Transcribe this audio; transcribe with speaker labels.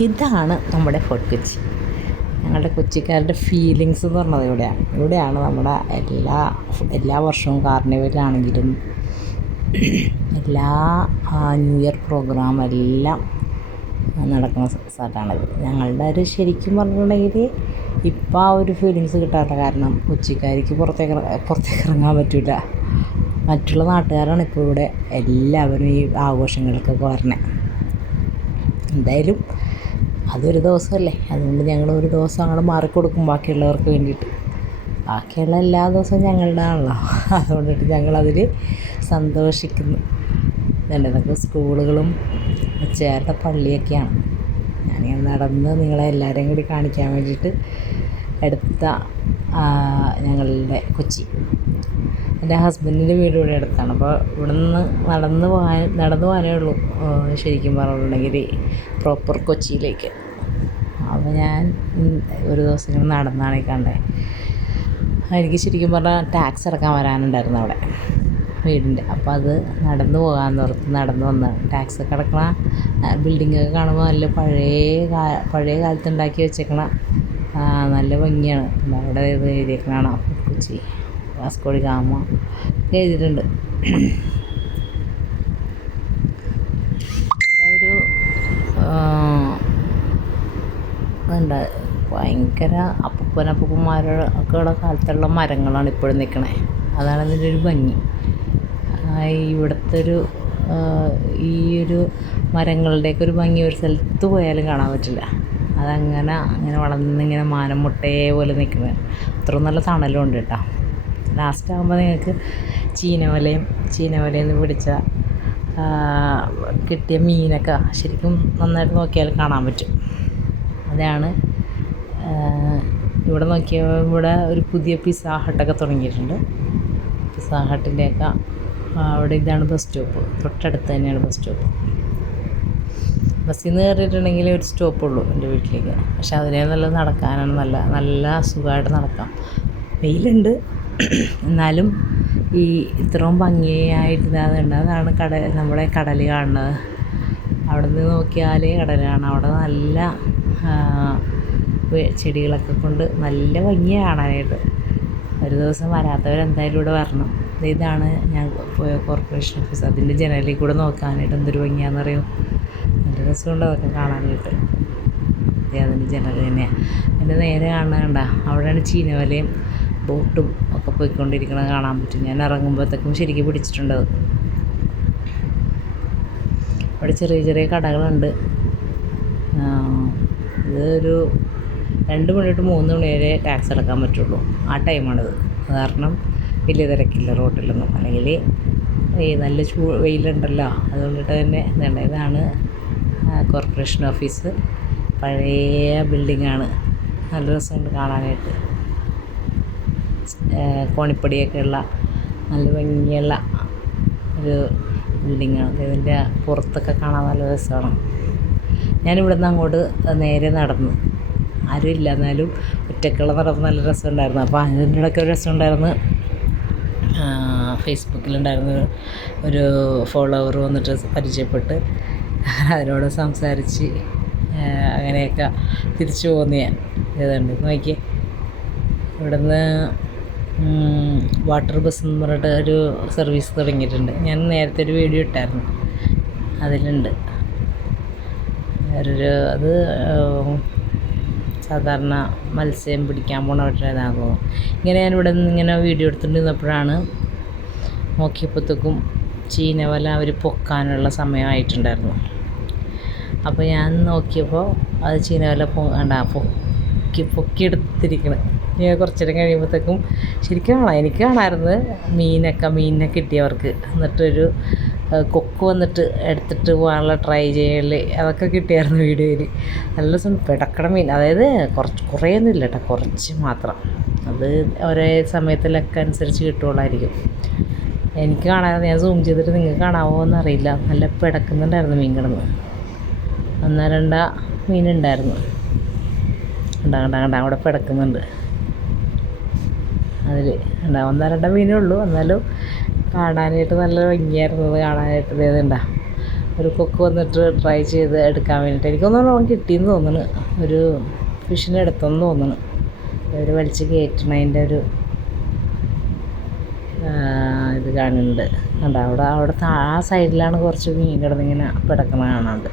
Speaker 1: ഇതാണ് നമ്മുടെ ഫോർട്ട് കൊച്ചി ഞങ്ങളുടെ കൊച്ചിക്കാരുടെ ഫീലിങ്സ് എന്ന് പറഞ്ഞത് ഇവിടെയാണ്. ഇവിടെയാണ് നമ്മുടെ എല്ലാ എല്ലാ വർഷവും കാർണിവലാണെങ്കിലും എല്ലാ ന്യൂ ഇയർ പ്രോഗ്രാം എല്ലാം നടക്കുന്ന സ്ഥലമാണിത് ഞങ്ങളുടെ ഒരു ശരിക്കും പറഞ്ഞിട്ടുണ്ടെങ്കിൽ ഇപ്പം ആ ഒരു ഫീലിങ്സ് കിട്ടാത്ത കാരണം കൊച്ചിക്കാർക്ക് പുറത്തേക്ക് പുറത്തേക്ക് ഇറങ്ങാൻ പറ്റില്ല മറ്റുള്ള നാട്ടുകാരാണ് ഇപ്പോൾ ഇവിടെ എല്ലാവരും ഈ ആഘോഷങ്ങൾക്കൊക്കെ വരണേ എന്തായാലും അതൊരു ദിവസമല്ലേ. അതുകൊണ്ട് ഞങ്ങൾ ഒരു ദിവസം അങ്ങോട്ട് മാറിക്കൊടുക്കും ബാക്കിയുള്ളവർക്ക് വേണ്ടിയിട്ട്. ബാക്കിയുള്ള എല്ലാ ദിവസവും ഞങ്ങളുടെ ആണല്ലോ അതുകൊണ്ടിട്ട് ഞങ്ങളതിൽ സന്തോഷിക്കുന്നു. ഇതൊക്കെ സ്കൂളുകളും ഉച്ചയാരുടെ പള്ളിയൊക്കെയാണ്. ഞാനിങ്ങനെ നടന്ന് നിങ്ങളെ എല്ലാവരെയും കൂടി കാണിക്കാൻ വേണ്ടിയിട്ട് എടുത്ത ഞങ്ങളുടെ കൊച്ചി. എന്റെ ഹസ്ബൻഡിന്റെ വീട് ഇവിടെ അടുത്താണ്. അപ്പോൾ ഇവിടെ നിന്ന് നടന്ന് പോകാൻ നടന്ന് പോകാനേ ഉള്ളൂ. ശരിക്കും പറഞ്ഞിട്ടുണ്ടെങ്കിൽ പ്രോപ്പർ കൊച്ചിയിലേക്ക്. അപ്പോൾ ഞാൻ ഒരു ദിവസം ഇങ്ങനെ നടന്നാണ് കണ്ടേ. എനിക്ക് ശരിക്കും പറഞ്ഞാൽ ടാക്സ് അടക്കാൻ വരാനുണ്ടായിരുന്നു അവിടെ വീടിന്റെ. അപ്പോൾ അത് നടന്നു പോകാമെന്ന് ഓർത്ത് നടന്നു വന്നതാണ് ടാക്സ് ഒക്കെ അടക്കണ ബിൽഡിങ്ങൊക്കെ കാണുമ്പോൾ നല്ല പഴയ കാ പഴയ കാലത്ത് ഉണ്ടാക്കി വെച്ചേക്കണ നല്ല ഭംഗിയാണ്. അവിടെ ഇത് എഴുതിയേക്കണ കൊച്ചി. വാസ്കോഡി ഗാമ എഴുതിയിട്ടുണ്ട്. ഒരു എന്താ ഭയങ്കര അപ്പൂപ്പനപ്പൂപ്പന്മാരുടെ കാലത്തുള്ള മരങ്ങളാണ് ഇപ്പോഴും നിൽക്കണേ. അതാണ് അതിന്റെ ഒരു ഭംഗി. ഇവിടുത്തെ ഒരു ഈ ഒരു മരങ്ങളുടെയൊക്കെ ഒരു ഭംഗി ഒരു സ്ഥലത്ത് പോയാലും കാണാൻ പറ്റില്ല. അതങ്ങനെ അങ്ങനെ വളർന്നിങ്ങനെ മാനം മുട്ടയെ പോലെ നിൽക്കുന്നത് അത്ര നല്ല തണലും ഉണ്ട് കേട്ടോ. ലാസ്റ്റ് ആകുമ്പോൾ നിങ്ങൾക്ക് ചീനവലയും ചീനവലയിൽ നിന്ന് പിടിച്ച കിട്ടിയ മീനൊക്കെ ശരിക്കും നന്നായിട്ട് നോക്കിയാൽ കാണാൻ പറ്റും. അതാണ് ഇവിടെ നോക്കിയാൽ ഇവിടെ ഒരു പുതിയ പിസ്സ ഹട്ടൊക്കെ തുടങ്ങിയിട്ടുണ്ട്. പിസ്സ ഹട്ടിന്റെയൊക്കെ അവിടെ ഇതാണ് ബസ് സ്റ്റോപ്പ് തൊട്ടടുത്ത് തന്നെയാണ് ബസ് സ്റ്റോപ്പ് ബസ്സിൽ നിന്ന് കയറിയിട്ടുണ്ടെങ്കിൽ ഒരു സ്റ്റോപ്പുള്ളൂ എന്റെ വീട്ടിലേക്ക്. പക്ഷെ അതിനെ നല്ല നടക്കാനാണ് നല്ല നല്ല സുഖമായിട്ട് നടക്കാം. വെയിലുണ്ട്. എന്നാലും ഈ ഇത്രയും ഭംഗിയായിട്ട് അതാണ് കട നമ്മുടെ കടൽ കാണുന്നത്. അവിടെ നിന്ന് നോക്കിയാലേ കടൽ കാണാം. അവിടെ നല്ല ചെടികളൊക്കെ കൊണ്ട് നല്ല ഭംഗിയാണ് കാണാനായിട്ട്. ഒരു ദിവസം വരാത്തവരെന്തായാലും ഇവിടെ വരണം. ഇതാണ് ഞാൻ പോയ കോർപ്പറേഷൻ ഓഫീസ് അതിന്റെ ജനലിൽ കൂടെ നോക്കാനായിട്ട് എന്തൊരു ഭംഗിയാണെന്ന് അറിയോ നല്ല രസമുണ്ട് അതൊക്കെ കാണാനായിട്ട്. അതിന്റെ ജനൽ തന്നെയാണ് എന്റെ നേരെ കാണുന്നത് കണ്ട. അവിടെയാണ് ചീനവലയും ബോട്ടും ഒക്കെ പോയിക്കൊണ്ടിരിക്കുന്നത് കാണാൻ പറ്റും. ഞാൻ ഇറങ്ങുമ്പോഴത്തേക്കും ശരിക്കും പിടിച്ചിട്ടുണ്ട് അവിടെ ചെറിയ ചെറിയ കടകളുണ്ട്. ഇതൊരു രണ്ട് മണി തൊട്ട് മൂന്ന് മണി വരെ ടാക്സ് അടക്കാൻ പറ്റുള്ളൂ. ആ ടൈമാണിത്. കാരണം വലിയ തിരക്കില്ല റോട്ടിലൊന്നും. അല്ലെങ്കിൽ ഈ നല്ല ചൂ വെയിലുണ്ടല്ലോ. അതുകൊണ്ടിട്ട് തന്നെ ഇതുണ്ട് ഇതാണ് കോർപ്പറേഷൻ ഓഫീസ് പഴയ ബിൽഡിങ്ങാണ് നല്ല രസമുണ്ട് കാണാനായിട്ട്. കോണിപ്പടിയൊക്കെ ഉള്ള നല്ല ഭംഗിയുള്ള ഒരു ബിൽഡിങ്ങാണ്. ഇതിന്റെ പുറത്തൊക്കെ കാണാൻ നല്ല രസമാണ്. ഞാനിവിടെ നിന്ന് അങ്ങോട്ട് നേരെ നടന്നു. ആരുമില്ല എന്നാലും ഒറ്റക്കുള്ള നടന്ന് നല്ല രസമുണ്ടായിരുന്നു. അപ്പോൾ അതിന്റെ ഇടയ്ക്ക് ഒരു രസമുണ്ടായിരുന്നു. ഫേസ്ബുക്കിലുണ്ടായിരുന്ന ഒരു ഫോളോവർ വന്നിട്ട് പരിചയപ്പെട്ട് അതിനോട് സംസാരിച്ച് അങ്ങനെയൊക്കെ തിരിച്ചു പോന്നു ഞാൻ. ഏതാണ്ട് നോക്കിയേ. ഇവിടുന്ന് വാട്ടർ ബസ് എന്ന് പറഞ്ഞിട്ട് ഒരു സർവീസ് തുടങ്ങിയിട്ടുണ്ട്. ഞാൻ നേരത്തെ ഒരു വീഡിയോ ഇട്ടായിരുന്നു. അതിലുണ്ട്. ഒരു അത് സാധാരണ മത്സ്യം പിടിക്കാൻ തോന്നുന്നു ഇങ്ങനെ ഞാൻ ഇവിടെ നിന്ന് ഇങ്ങനെ വീഡിയോ എടുത്തുകൊണ്ടിരുന്നപ്പോഴാണ് നോക്കിയപ്പോഴത്തേക്കും ചീനവല അവർ പൊക്കാനുള്ള സമയമായിട്ടുണ്ടായിരുന്നു. അപ്പോൾ ഞാൻ നോക്കിയപ്പോൾ അത് ചീനവല പൊ വേണ്ട പൊക്കി പൊക്കിയെടുത്തിരിക്കണം ഇനി കുറച്ചിടം കഴിയുമ്പോഴത്തേക്കും ശരിക്കും കാണാം. എനിക്ക് കാണാമായിരുന്നു മീനൊക്കെ മീനിനെ കിട്ടിയവർക്ക്. എന്നിട്ടൊരു കൊക്ക് വന്നിട്ട് എടുത്തിട്ട് പോകാനുള്ള ട്രൈ ചെയ്യൽ അതൊക്കെ കിട്ടിയായിരുന്നു വീഡിയോയിൽ നല്ല രസം പിടക്കട മീൻ. അതായത് കുറച്ച് കുറേയൊന്നും ഇല്ല കേട്ടോ. കുറച്ച് മാത്രം. അത് ഒരേ സമയത്തിലൊക്കെ അനുസരിച്ച് കിട്ടുകയുള്ളായിരിക്കും എനിക്ക് കാണാതെ ഞാൻ സൂം ചെയ്തിട്ട് നിങ്ങൾക്ക് കാണാമോ എന്നറിയില്ല. നല്ല പിടക്കുന്നുണ്ടായിരുന്നു മീൻ കിടന്ന്. ഒന്നോ രണ്ടാ മീനുണ്ടായിരുന്നു കണ്ടാ കണ്ടാ കണ്ടാ. അവിടെ പിടക്കുന്നുണ്ട്. അതിൽ ഒന്നോ രണ്ടോ മീനേ ഉള്ളൂ. എന്നാലും കാണാനായിട്ട് നല്ല ഭംഗിയായിരുന്നു അത് കാണാനായിട്ട്. ഇതേതുണ്ടാ ഒരു കൊക്ക് വന്നിട്ട് ട്രൈ ചെയ്ത് എടുക്കാൻ വേണ്ടിയിട്ട് എനിക്ക് തോന്നുന്നു അവൻ കിട്ടിയെന്ന് തോന്നുന്നു ഒരു ഫിഷിനെ എടുത്തെന്ന് തോന്നുന്നു അവർ വലിച്ച് കയറ്റണതിന്റെ ഒരു ഇത് കാണുന്നുണ്ട്. കണ്ടോ അവിടെ അവിടെ ആ സൈഡിലാണ് കുറച്ച് മീൻ കിടന്നിങ്ങനെ കിടക്കുന്നത് കാണാനുണ്ട്.